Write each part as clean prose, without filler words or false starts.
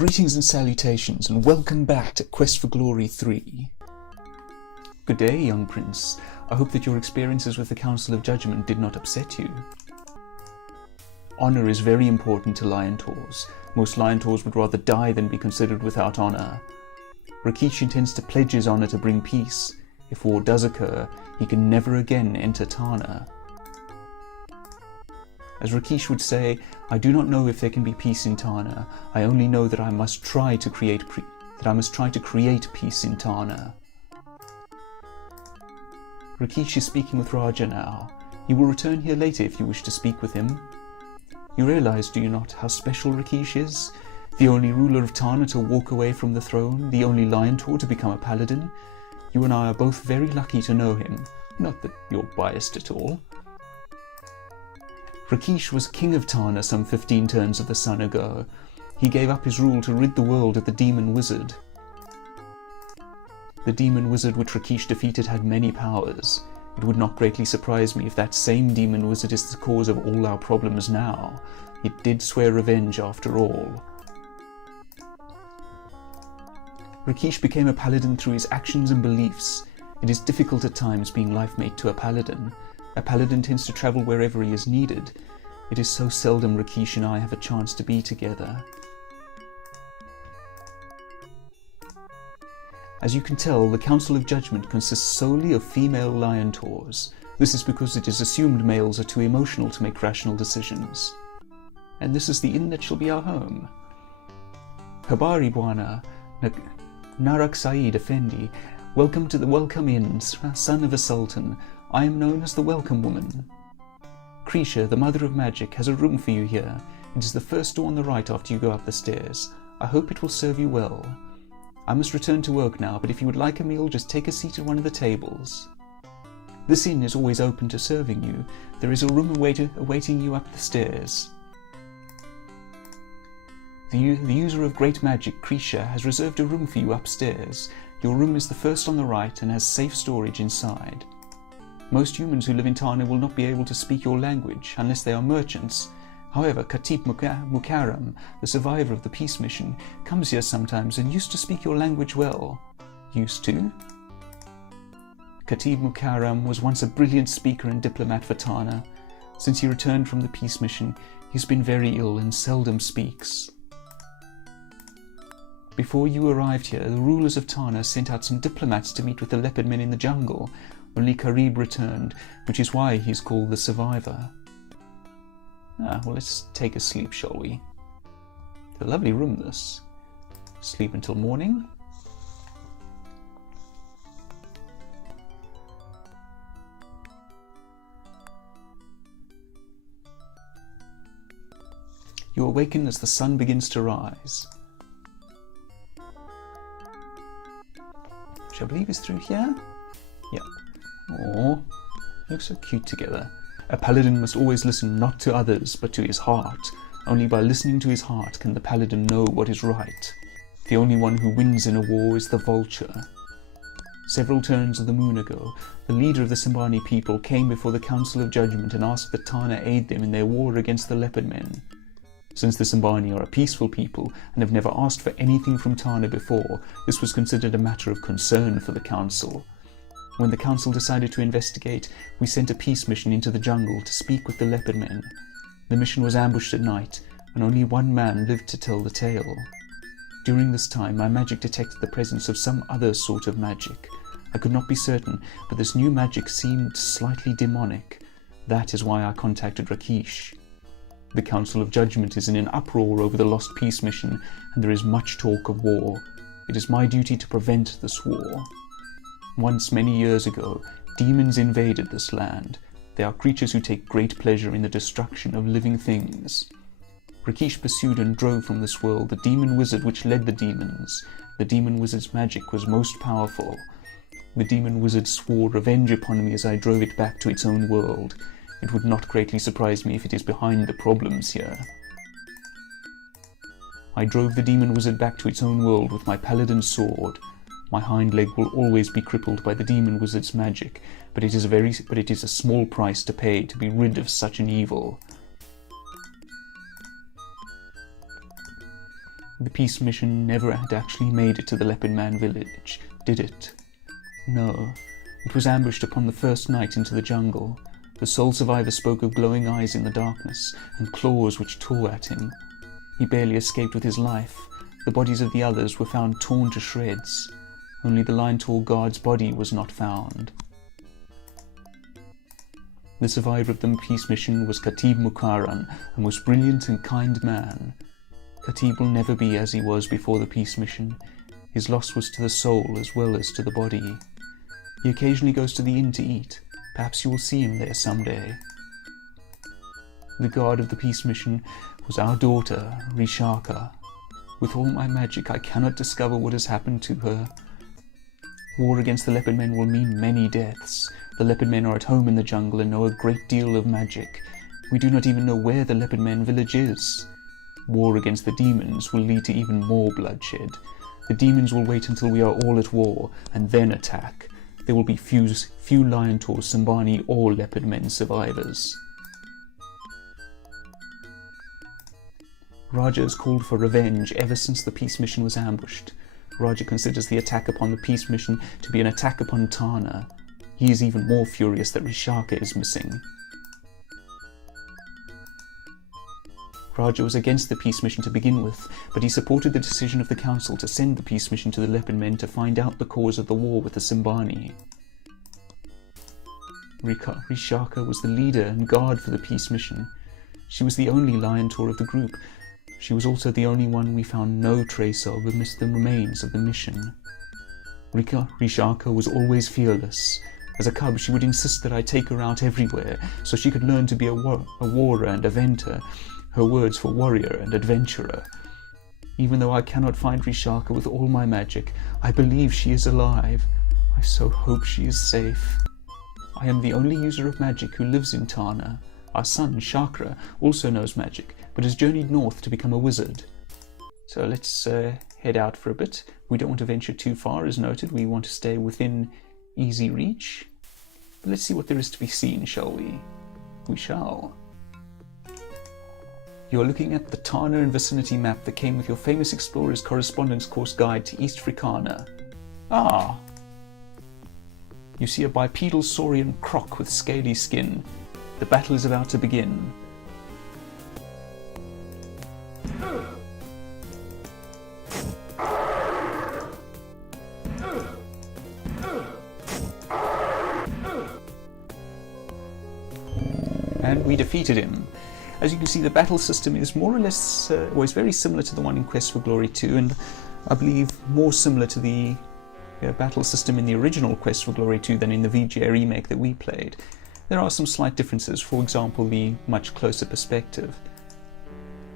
Greetings and salutations, and welcome back to Quest for Glory 3. Good day, young prince. I hope that your experiences with the Council of Judgment did not upset you. Honor is very important to Lion Taurs. Most Lion Taurs would rather die than be considered without honor. Rakeesh intends to pledge his honor to bring peace. If war does occur, he can never again enter Tana. As Rakeesh would say, I do not know if there can be peace in Tana. I only know that I must try to create peace in Tana. Rakeesh is speaking with Raja now. He will return here later if you wish to speak with him. You realize, do you not, how special Rakeesh is? The only ruler of Tana to walk away from the throne, the only Lion Taur to become a paladin. You and I are both very lucky to know him. Not that you're biased at all. Rakeesh was king of Tana some 15 turns of the sun ago. He gave up his rule to rid the world of the demon wizard. The demon wizard which Rakeesh defeated had many powers. It would not greatly surprise me if that same demon wizard is the cause of all our problems now. It did swear revenge after all. Rakeesh became a paladin through his actions and beliefs. It is difficult at times being life mate to a paladin. A paladin tends to travel wherever he is needed. It is so seldom Rakeesh and I have a chance to be together. As you can tell, the Council of Judgment consists solely of female Lion Taurs. This is because it is assumed males are too emotional to make rational decisions. And this is the inn that shall be our home. Habari Bwana, Narak Saeed Effendi, welcome to the Welcome Inn, son of a sultan. I am known as the Welcome Woman. Krisha, the Mother of Magic, has a room for you here. It is the first door on the right after you go up the stairs. I hope it will serve you well. I must return to work now, but if you would like a meal, just take a seat at one of the tables. This inn is always open to serving you. There is a room awaiting you up the stairs. The user of great magic, Krisha, has reserved a room for you upstairs. Your room is the first on the right and has safe storage inside. Most humans who live in Tana will not be able to speak your language unless they are merchants. However, Khatib Mukarram, the survivor of the peace mission, comes here sometimes and used to speak your language well. Used to? Khatib Mukarram was once a brilliant speaker and diplomat for Tana. Since he returned from the peace mission, he's been very ill and seldom speaks. Before you arrived here, the rulers of Tana sent out some diplomats to meet with the leopard men in the jungle. Only Karib returned, which is why he's called the survivor. Well, let's take a sleep, shall we? It's a lovely room, this. Sleep until morning. You awaken as the sun begins to rise. Which I believe is through here? Yep. Aww, look so cute together. A paladin must always listen not to others, but to his heart. Only by listening to his heart can the paladin know what is right. The only one who wins in a war is the vulture. Several turns of the moon ago, the leader of the Simbani people came before the Council of Judgment and asked that Tana aid them in their war against the leopard men. Since the Simbani are a peaceful people and have never asked for anything from Tana before, this was considered a matter of concern for the Council. When the Council decided to investigate, we sent a peace mission into the jungle to speak with the leopard men. The mission was ambushed at night, and only one man lived to tell the tale. During this time, my magic detected the presence of some other sort of magic. I could not be certain, but this new magic seemed slightly demonic. That is why I contacted Rakeesh. The Council of Judgment is in an uproar over the lost peace mission, and there is much talk of war. It is my duty to prevent this war. Once, many years ago, demons invaded this land. They are creatures who take great pleasure in the destruction of living things. Rakeesh pursued and drove from this world the demon wizard which led the demons. The demon wizard's magic was most powerful. The demon wizard swore revenge upon me as I drove it back to its own world. It would not greatly surprise me if it is behind the problems here. I drove the demon wizard back to its own world with my paladin sword. My hind leg will always be crippled by the demon wizard's magic, but it is a small price to pay to be rid of such an evil. The peace mission never had actually made it to the Leopard Man village, did it? No. It was ambushed upon the first night into the jungle. The sole survivor spoke of glowing eyes in the darkness, and claws which tore at him. He barely escaped with his life. The bodies of the others were found torn to shreds. Only the lion-tall guard's body was not found. The survivor of the peace mission was Khatib Mukaran, a most brilliant and kind man. Khatib will never be as he was before the peace mission. His loss was to the soul as well as to the body. He occasionally goes to the inn to eat. Perhaps you will see him there someday. The guard of the peace mission was our daughter, Rishaka. With all my magic, I cannot discover what has happened to her. War against the Leopard Men will mean many deaths. The Leopard Men are at home in the jungle and know a great deal of magic. We do not even know where the Leopard Men village is. War against the demons will lead to even more bloodshed. The demons will wait until we are all at war, and then attack. There will be few lion-tall, Simbani, or Leopard Men survivors. Raja has called for revenge ever since the peace mission was ambushed. Raja considers the attack upon the peace mission to be an attack upon Tana. He is even more furious that Rishaka is missing. Raja was against the peace mission to begin with, but he supported the decision of the council to send the peace mission to the Leopard Men to find out the cause of the war with the Simbani. Rishaka was the leader and guard for the peace mission. She was the only lion-tall of the group. She was also the only one we found no trace of amidst the remains of the mission. Rishaka was always fearless. As a cub, she would insist that I take her out everywhere, so she could learn to be a warrior and aventer, her words for warrior and adventurer. Even though I cannot find Rishaka with all my magic, I believe she is alive. I so hope she is safe. I am the only user of magic who lives in Tana. Our son, Chakra, also knows magic, but has journeyed north to become a wizard. So let's head out for a bit. We don't want to venture too far, as noted. We want to stay within easy reach. But let's see what there is to be seen, shall we? We shall. You are looking at the Tana and vicinity map that came with your famous explorer's correspondence course guide to East Fricana. Ah! You see a bipedal saurian croc with scaly skin. The battle is about to begin. And we defeated him. As you can see, the battle system is more or less, is very similar to the one in Quest for Glory 2, and I believe more similar to the battle system in the original Quest for Glory 2 than in the VGA remake that we played. There are some slight differences, for example, the much closer perspective.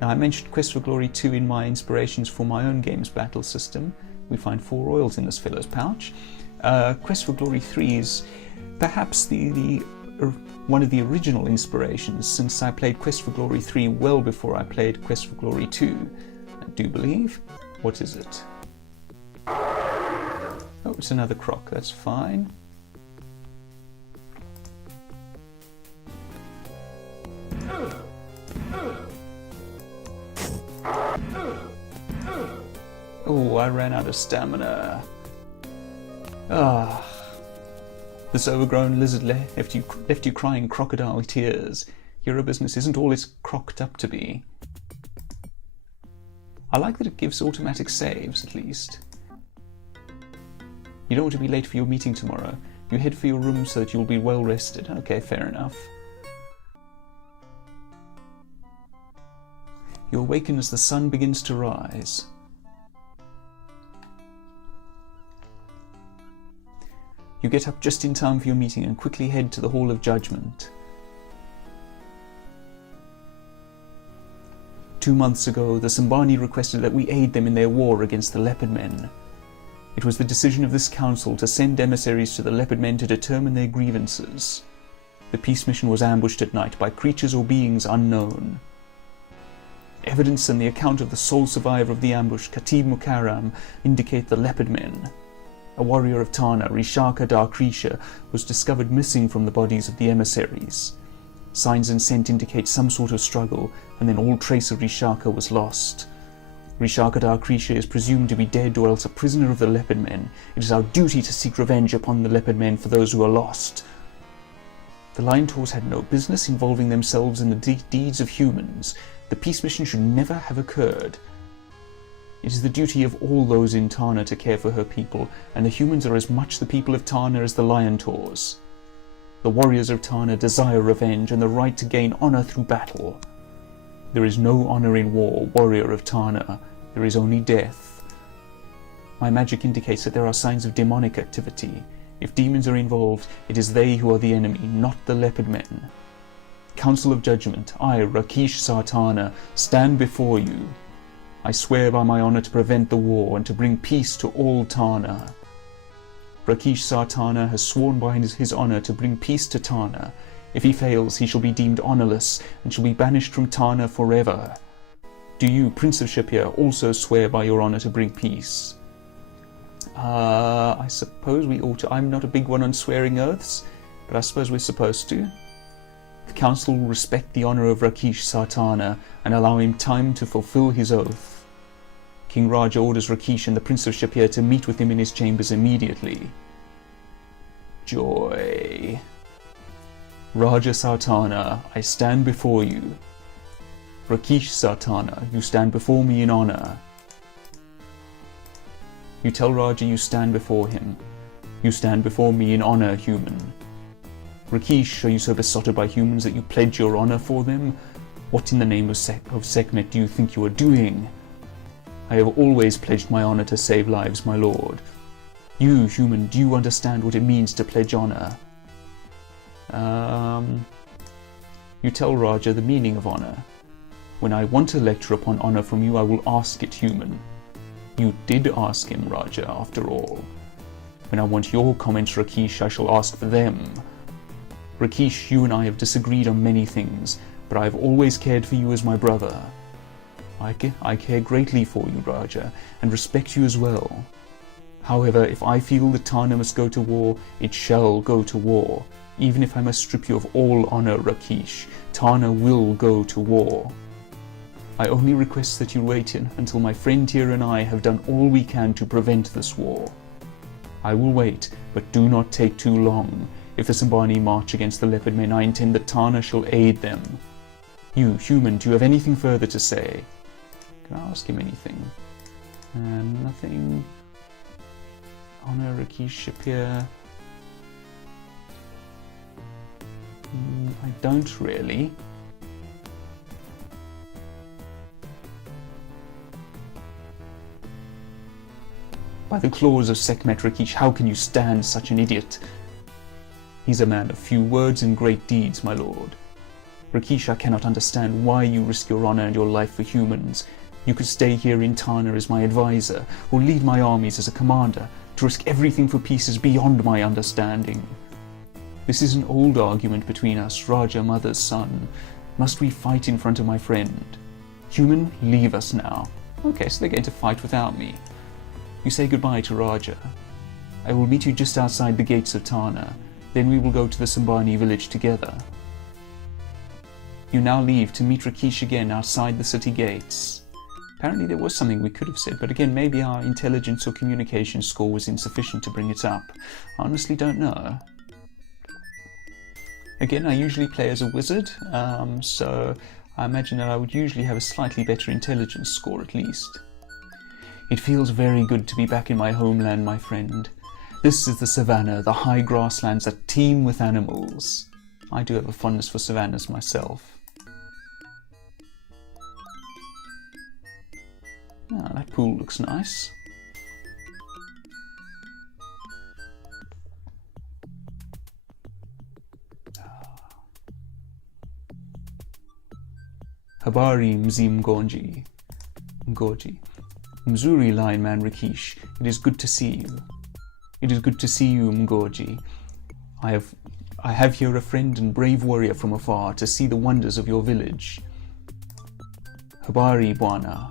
Now, I mentioned Quest for Glory 2 in my inspirations for my own game's battle system. We find 4 oils in this fellow's pouch. Quest for Glory 3 is perhaps one of the original inspirations, since I played Quest for Glory 3 well before I played Quest for Glory 2. I do believe. What is it? Oh, it's another croc, that's fine. Oh, I ran out of stamina. Ah. This overgrown lizard left you crying crocodile tears. Hero business isn't all it's crocked up to be. I like that it gives automatic saves, at least. You don't want to be late for your meeting tomorrow. You head for your room so that you'll be well rested. Okay, fair enough. You awaken as the sun begins to rise. You get up just in time for your meeting and quickly head to the Hall of Judgment. 2 months ago, the Simbani requested that we aid them in their war against the Leopard Men. It was the decision of this council to send emissaries to the Leopard Men to determine their grievances. The peace mission was ambushed at night by creatures or beings unknown. Evidence and the account of the sole survivor of the ambush, Khatib Mukaram, indicate the Leopard Men. A warrior of Tana, Rishaka Darkrisha, was discovered missing from the bodies of the emissaries. Signs and scent indicate some sort of struggle, and then all trace of Rishaka was lost. Rishakadar Krisha is presumed to be dead or else a prisoner of the leopard men. It is our duty to seek revenge upon the leopard men for those who are lost. The Lion Taurs had no business involving themselves in the deeds of humans. The peace mission should never have occurred. It is the duty of all those in Tana to care for her people, and the humans are as much the people of Tana as the Lion Taurs. The warriors of Tana desire revenge and the right to gain honor through battle. There is no honor in war, warrior of Tana. There is only death. My magic indicates that there are signs of demonic activity. If demons are involved, it is they who are the enemy, not the leopard men. Council of Judgment, I, Rakeesh Sartana, stand before you. I swear by my honor to prevent the war and to bring peace to all Tana. Rakeesh Sartana has sworn by his honor to bring peace to Tana. If he fails, he shall be deemed honorless and shall be banished from Tana forever. Do you, Prince of Shapir, also swear by your honor to bring peace? I suppose we ought to. I'm not a big one on swearing oaths, but I suppose we're supposed to. The council will respect the honor of Rakeesh Sartana and allow him time to fulfill his oath. King Raja orders Rakeesh and the Prince of Shapir to meet with him in his chambers immediately. Joy. Raja Sartana, I stand before you. Rakeesh Sartana, you stand before me in honor. You tell Raja you stand before him. You stand before me in honor, human. Rakeesh, are you so besotted by humans that you pledge your honor for them? What in the name of Sekhmet do you think you are doing? I have always pledged my honor to save lives, my lord. You, human, do you understand what it means to pledge honor? You tell Raja the meaning of honor. When I want a lecture upon honor from you, I will ask it, human. You did ask him, Raja, after all. When I want your comments, Rakeesh, I shall ask for them. Rakeesh, you and I have disagreed on many things, but I have always cared for you as my brother. I care greatly for you, Raja, and respect you as well. However, if I feel that Tana must go to war, it shall go to war. Even if I must strip you of all honor, Rakeesh, Tana will go to war. I only request that you wait until my friend here and I have done all we can to prevent this war. I will wait, but do not take too long. If the Simbani march against the leopard men, I intend that Tana shall aid them. You, human, do you have anything further to say? Can I ask him anything? Nothing. Honor, Rakeesh, Shapir. I don't really. By the claws of Sekhmet, Rakeesh, how can you stand such an idiot? He's a man of few words and great deeds, my lord. Rakeesh, I cannot understand why you risk your honor and your life for humans. You could stay here in Tana as my advisor, or lead my armies as a commander. To risk everything for peace is beyond my understanding. This is an old argument between us, Raja, mother's son. Must we fight in front of my friend? Human, leave us now. Okay, so they're going to fight without me. You say goodbye to Raja. I will meet you just outside the gates of Tana. Then we will go to the Simbani village together. You now leave to meet Rakeesh again outside the city gates. Apparently there was something we could have said, but again, maybe our intelligence or communication score was insufficient to bring it up. I honestly don't know. Again, I usually play as a wizard, so I imagine that I would usually have a slightly better intelligence score at least. It feels very good to be back in my homeland, my friend. This is the savannah, the high grasslands that teem with animals. I do have a fondness for savannas myself. Ah, that pool looks nice. Habari Mzi Mgoji. Mzuri Lion Man Rakeesh, it is good to see you. It is good to see you, Mgoji. I have here a friend and brave warrior from afar to see the wonders of your village. Habari Bwana.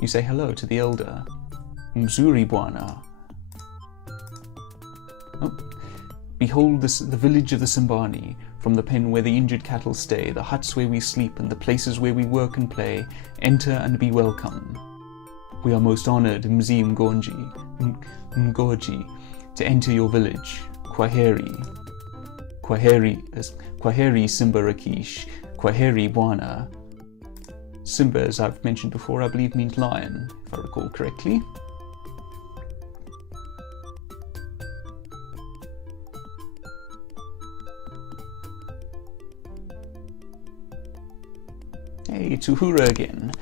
You say hello to the elder. Mzuri Bwana. Oh. Behold the village of the Simbani. from the pen where the injured cattle stay, the huts where we sleep, and the places where we work and play. Enter and be welcome. We are most honoured, Mzi Ngoji, to enter your village. Kwaheri. Kwaheri Simba Rakeesh. Kwaheri Bwana. Simba, as I've mentioned before, I believe means lion, if I recall correctly. Hey, it's Uhura again.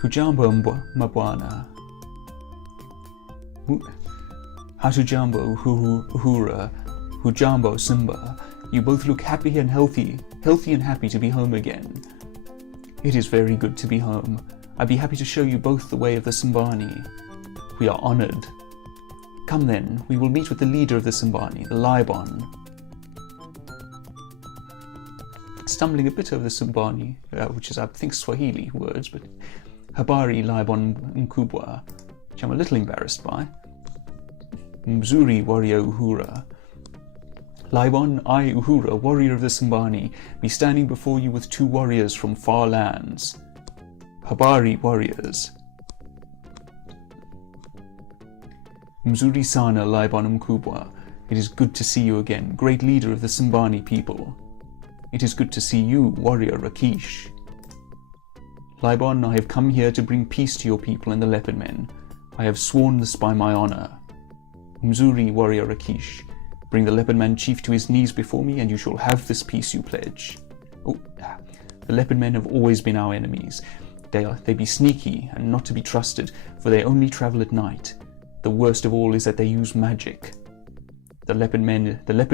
Hujambo Mabwana. Hatujambo Uhura. Hujambo Simba. You both look happy and healthy and happy to be home again. It is very good to be home. I'd be happy to show you both the way of the Simbani. We are honoured. Come then, we will meet with the leader of the Simbani, the laibon. Stumbling a bit over the Simbani, which is, I think, Swahili words, but Habari Laibon Mkubwa, which I'm a little embarrassed by. Mzuri warrior Uhura. Laibon, I, Uhura, warrior of the Simbani, be standing before you with 2 warriors from far lands. Habari warriors. Mzuri sana Laibon Mkubwa, it is good to see you again, great leader of the Simbani people. It is good to see you, warrior Rakeesh. Laibon, I have come here to bring peace to your people and the leopard men. I have sworn this by my honour. Mzuri, warrior Rakeesh, bring the leopard man chief to his knees before me, and you shall have this peace you pledge. The leopard men have always been our enemies. They be sneaky and not to be trusted, for they only travel at night. The worst of all is that they use magic. The leopard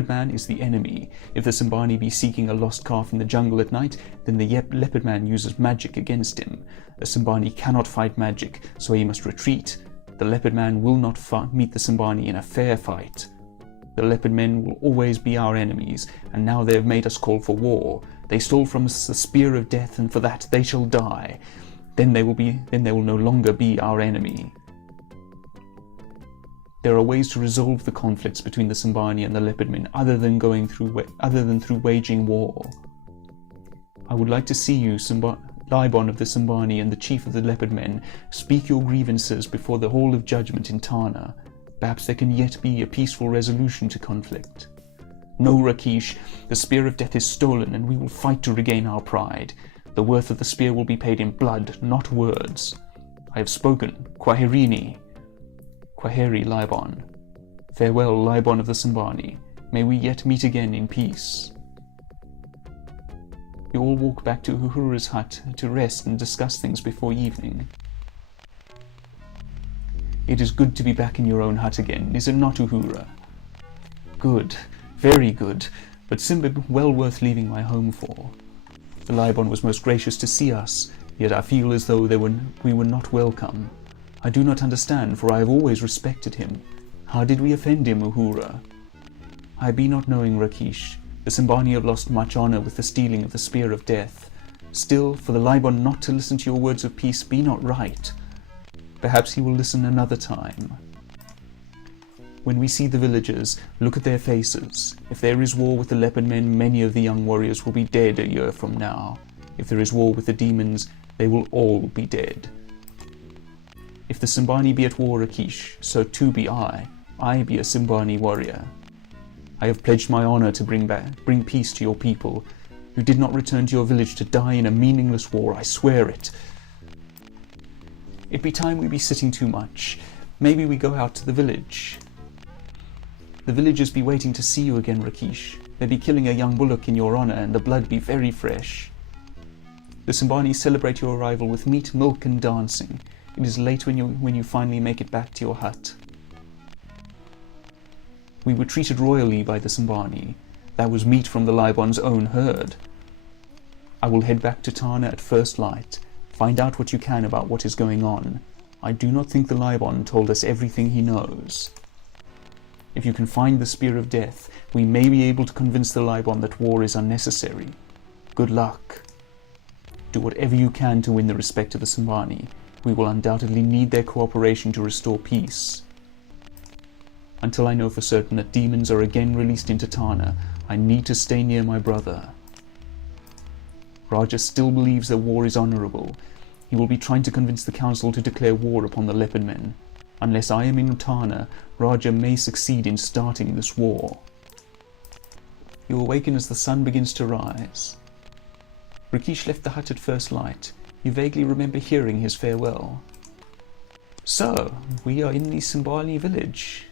man is the enemy. If the Simbani be seeking a lost calf in the jungle at night, then the leopard man uses magic against him. A Simbani cannot fight magic, so he must retreat. The leopard man will not meet the Simbani in a fair fight. The leopard men will always be our enemies, and now they have made us call for war. They stole from us the spear of death, and for that they shall die. Then they will no longer be our enemy. There are ways to resolve the conflicts between the Simbani and the leopard men other than through waging war. I would like to see you, Laibon of the Simbani and the chief of the leopard men, speak your grievances before the Hall of Judgment in Tana. Perhaps there can yet be a peaceful resolution to conflict. No, Rakeesh, the spear of death is stolen, and we will fight to regain our pride. The worth of the spear will be paid in blood, not words. I have spoken. Kwaherini. Kwaheri Laibon. Farewell, Laibon of the Simbani. May we yet meet again in peace. You all walk back to Uhura's hut to rest and discuss things before evening. It is good to be back in your own hut again, is it not, Uhura? Good, very good, but Simba well worth leaving my home for. The Laibon was most gracious to see us, yet I feel as though we were not welcome. I do not understand, for I have always respected him. How did we offend him, Uhura? I be not knowing, Rakeesh. The Simbani have lost much honour with the stealing of the spear of death. Still, for the Laibon not to listen to your words of peace be not right. Perhaps he will listen another time. When we see the villagers, look at their faces. If there is war with the leopard men, many of the young warriors will be dead a year from now. If there is war with the demons, they will all be dead. If the Simbani be at war, Rakeesh, so too be I. I be a Simbani warrior. I have pledged my honour to bring peace to your people. You did not return to your village to die in a meaningless war, I swear it. It be time we be sitting too much. Maybe we go out to the village. The villagers be waiting to see you again, Rakeesh. They be killing a young bullock in your honour, and the blood be very fresh. The Simbani celebrate your arrival with meat, milk and dancing. It is late when you finally make it back to your hut. We were treated royally by the Simbani. That was meat from the Laibon's own herd. I will head back to Tana at first light. Find out what you can about what is going on. I do not think the Laibon told us everything he knows. If you can find the spear of death, we may be able to convince the Laibon that war is unnecessary. Good luck. Do whatever you can to win the respect of the Simbani. We will undoubtedly need their cooperation to restore peace. Until I know for certain that demons are again released into Tana, I need to stay near my brother. Raja still believes that war is honourable. He will be trying to convince the council to declare war upon the leopard men. Unless I am in Utana, Raja may succeed in starting this war. You awaken as the sun begins to rise. Rakeesh left the hut at first light. You vaguely remember hearing his farewell. So, we are in the Simbani village.